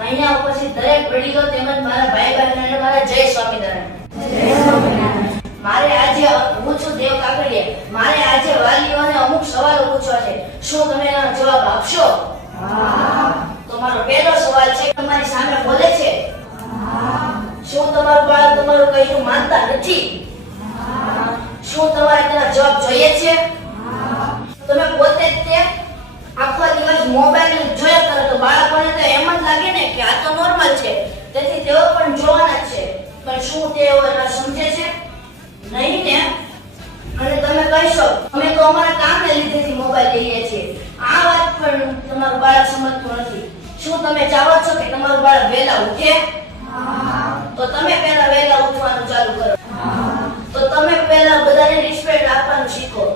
અહીંયા ઉપસ્થિત દરેક વડીલો તેમજ મારા ભાઈ બહેનોને મારા જય સ્વામિનારાયણ. મારે આજે હું છું દેવ કાકડિયા. મારે આજે વાલીઓને અમુક સવાલો પૂછવા છે. શું તમે એનો જવાબ આપશો? તો મારો પહેલો સવાલ છે, તમારી સામે બોલે છે? શું તમારું બાળક તમારું કહેવું માનતા નથી? શું તમારે તેના જવાબ જોઈએ છે? તમે પોતે જ તે આખો દિવસ મોબાઈલ જોયા કરો તો બાળકોને તો એમ જ લાગે ને કે આ તો નોર્મલ છે, તેથી તેઓ પણ જોવાના જ છે. પણ શું તેઓ એના સમજે છે? નહીં ને. અને તમે કહેશો અમે તો અમારા કામને લીધેથી મોબાઈલ લઈએ છીએ. આ વાત પણ તમારું બાળક સમજતું નથી. શું તમે ચાહો છો કે તમારું બાળક વહેલા ઉઠે? તો તમે પહેલા વહેલા ઉઠવાનું ચાલુ કરો. તો તમે પહેલા બધાને રિસ્પેક્ટ આપવાનું શીખો.